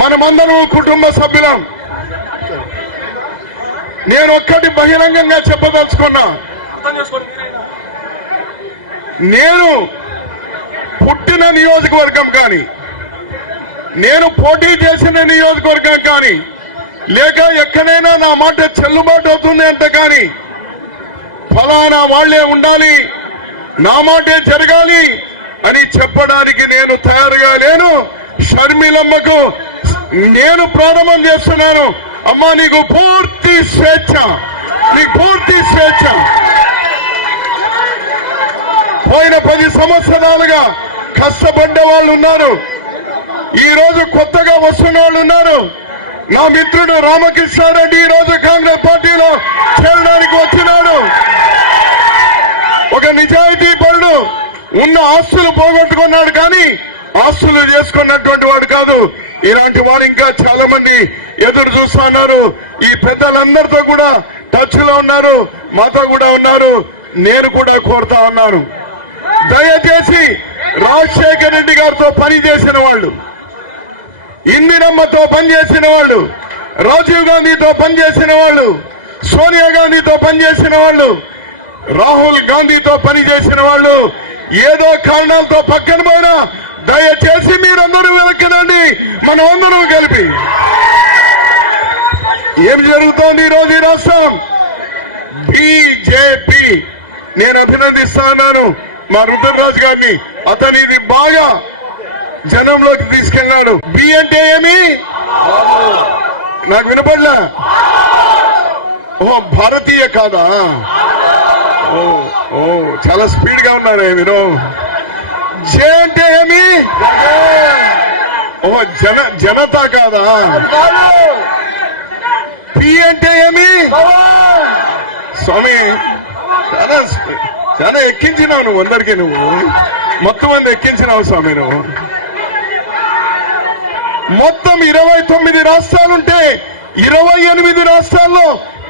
మనమందరము కుటుంబ సభ్యులం. నేను ఒక్కటి బహిరంగంగా చెప్పదలుచుకున్నా, నేను పుట్టిన నియోజకవర్గం కానీ, నేను పోటీ చేసిన నియోజకవర్గం కానీ, లేక ఎక్కడైనా నా మాట చెల్లుబాటు అవుతుంది అంటే కానీ ఫలానా వాళ్లే ఉండాలి, నా మాటే జరగాలి అని చెప్పడానికి నేను తయారుగా లేను. షర్మిలమ్మకు నేను ప్రారంభం చేస్తున్నాను. అమ్మా, నీకు పూర్తి స్వేచ్ఛ, నీకు పూర్తి స్వేచ్ఛ. పోయిన 10 సంవత్సరాలుగా కష్టపడ్డ వాళ్ళు ఉన్నారు, ఈ రోజు కొత్తగా వస్తున్న వాళ్ళు ఉన్నారు. నా మిత్రుడు రామకృష్ణారెడ్డి ఈ రోజు కాంగ్రెస్ పార్టీలో చేరడానికి వచ్చినాడు. ఒక నిజాయితీ పరుడు, ఉన్న ఆస్తులు పోగొట్టుకున్నాడు కానీ ఆస్తులు చేసుకున్నటువంటి వాడు కాదు. ఇలాంటి వాడు ఇంకా చాలా మంది ఎదురు చూస్తున్నారు. ఈ పెద్దలందరితో కూడా టచ్ లో ఉన్నారు, మాతో కూడా ఉన్నారు. నేను కూడా కోరుతా ఉన్నాను, దయచేసి రాజశేఖర రెడ్డి గారితో పనిచేసిన వాళ్ళు, ఇందిరమ్మతో పనిచేసిన వాళ్ళు, రాజీవ్ గాంధీతో పనిచేసిన వాళ్ళు, సోనియా గాంధీతో పనిచేసిన వాళ్ళు, రాహుల్ గాంధీతో పనిచేసిన వాళ్ళు ఏదో కారణాలతో పక్కన పోయినా దయచేసి మీరందరూ వెనక్కనండి. మనం అందరం కలిపి ఏం జరుగుతోంది ఈరోజు ఈ రాష్ట్రం? బీజేపీ. నేను అభినందిస్తున్నాను మా రుద్రరాజు గారిని, అతను ఇది బాగా జనంలోకి తీసుకెళ్లాడు. బి అంటే ఏమి నాకు వినపడలా. ఓ భారతీయ కాదా? ఓ చాలా స్పీడ్ గా ఉన్నారే మీరు. జే అంటే ఏమి? ఓ జనతా కాదా? పి అంటే ఏమి? స్వామి, చాలా ఎక్కించినావు నువ్వు అందరికీ, నువ్వు మొత్తం మంది ఎక్కించినావు స్వామి. నువ్వు మొత్తం 29 రాష్ట్రాలుంటే 28 రాష్ట్రాల్లో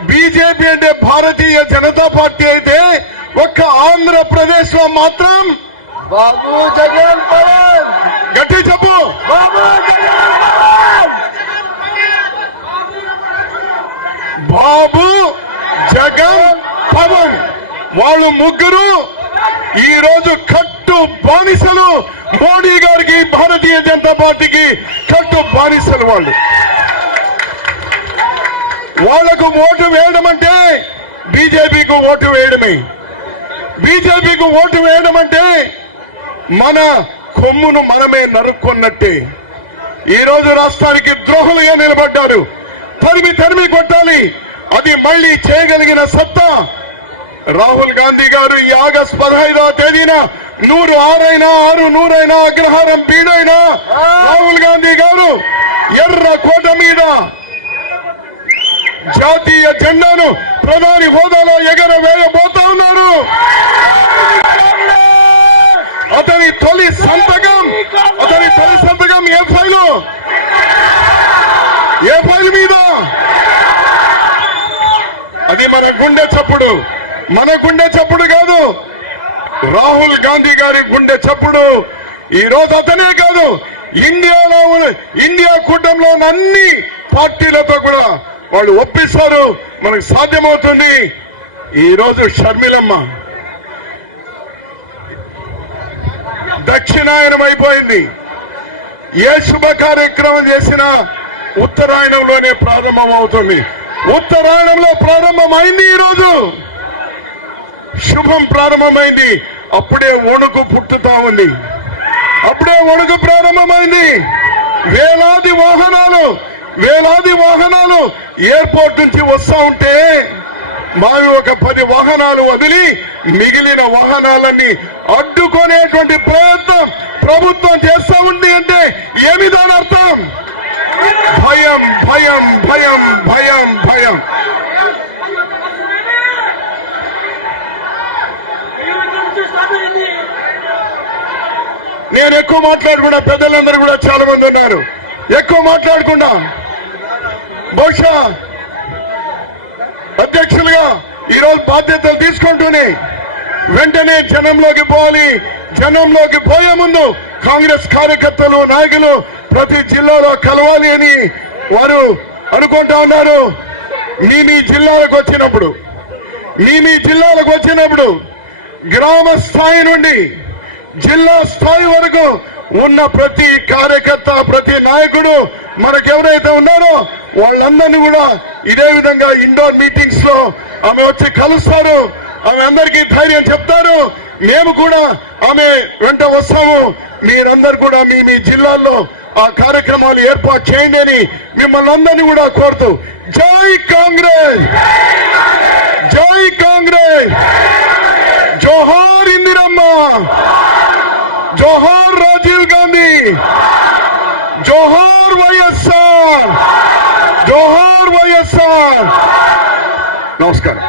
బీజేపీ అంటే భారతీయ జనతా పార్టీ అయితే ఒక్క ఆంధ్రప్రదేశ్ లో మాత్రం బాబు జగన్ పవన్. గట్టి చెప్పు. బాబు జగన్ పవన్. బాబు జగన్ పవన్ వాళ్ళు ముగ్గురు ఈ రోజు కట్టు బానిసలు. మోడీ గారికి, భారతీయ జనతా పార్టీకి కట్టు బానిసలు. వాళ్లకు ఓటు వేయడం అంటే బీజేపీకి ఓటు వేయడమే. బీజేపీకి ఓటు వేయడం అంటే మన కొమ్మును మనమే నరుక్కున్నట్టే. ఈ రోజు రాష్ట్రానికి ద్రోహులుగా నిలబడ్డారు. తరిమి కొట్టాలి. అది మళ్లీ చేయగలిగిన సత్తా రాహుల్ గాంధీ గారు ఈ ఆగస్టు 15వ తేదీన 100 6 100 అగ్రహారం బీడైనా రాహుల్ గాంధీ గారు ఎర్ర కోట మీద జాతీయ జెండాను ప్రధాని హోదాలో ఎగరవేయబోతా ఉన్నారు. అతని తొలి సంతకం ఏ ఫైల్ మీద? అది మన గుండె చప్పుడు కాదు, రాహుల్ గాంధీ గారి గుండె చప్పుడు. ఈ రోజు అతనే కాదు, ఇండియా కూటమిలో ఉన్న అన్ని పార్టీలతో కూడా వాళ్ళు ఒప్పిస్తారు, మనకు సాధ్యమవుతుంది. ఈ రోజు షర్మిలమ్మ దక్షిణాయనం అయిపోయింది. ఏ శుభ కార్యక్రమం చేసినా ఉత్తరాయణంలోనే ప్రారంభం అవుతుంది. ఉత్తరాయణంలో ప్రారంభమైంది, ఈరోజు శుభం ప్రారంభమైంది. అప్పుడే వణుకు పుట్టుతా ఉంది, అప్పుడే వణుకు ప్రారంభమైంది. వేలాది వాహనాలు ఎయిర్పోర్ట్ నుంచి వస్తా ఉంటే మావి ఒక 10 వాహనాలు వదిలి మిగిలిన వాహనాలన్నీ అడ్డుకునేటువంటి ప్రయత్నం ప్రభుత్వం చేస్తా ఉంది అంటే ఏమి దాని అర్థం? భయం భయం భయం భయం భయం. నేను ఎక్కువ మాట్లాడకుండా, పెద్దలందరూ కూడా చాలా మంది ఉన్నారు, ఎక్కువ మాట్లాడకుండా బహుశా అధ్యక్షులుగా ఈరోజు బాధ్యతలు తీసుకుంటూనే వెంటనే జనంలోకి పోవాలి. జనంలోకి పోయే ముందు కాంగ్రెస్ కార్యకర్తలు నాయకులు ప్రతి జిల్లాలో కలవాలి అని వారు అనుకుంటా ఉన్నారు. మీ జిల్లాలకు వచ్చినప్పుడు గ్రామ స్థాయి నుండి జిల్లా స్థాయి వరకు ఉన్న ప్రతి కార్యకర్త ప్రతి నాయకుడు మనకెవరైతే ఉన్నారో వాళ్ళందరినీ కూడా ఇదే విధంగా ఇండోర్ మీటింగ్స్ లో ఆమె వచ్చి కలుస్తారు. ఆమె అందరికీ ధైర్యం చెప్తారు. మేము కూడా ఆమె వెంట వస్తాము. మీరందరూ కూడా మీ జిల్లాల్లో ఆ కార్యక్రమాలు ఏర్పాటు చేయండి అని మిమ్మల్ని అందరినీ కూడా కోరుతూ జై కాంగ్రెస్, జై కాంగ్రెస్, జోహార్ ఇందిరమ్మ, జోహార్ రాజీవ్ గాంధీ, జోహార్ వైఎస్ఆర్, జోహార్ వైఎస్ఆర్. నమస్కారం.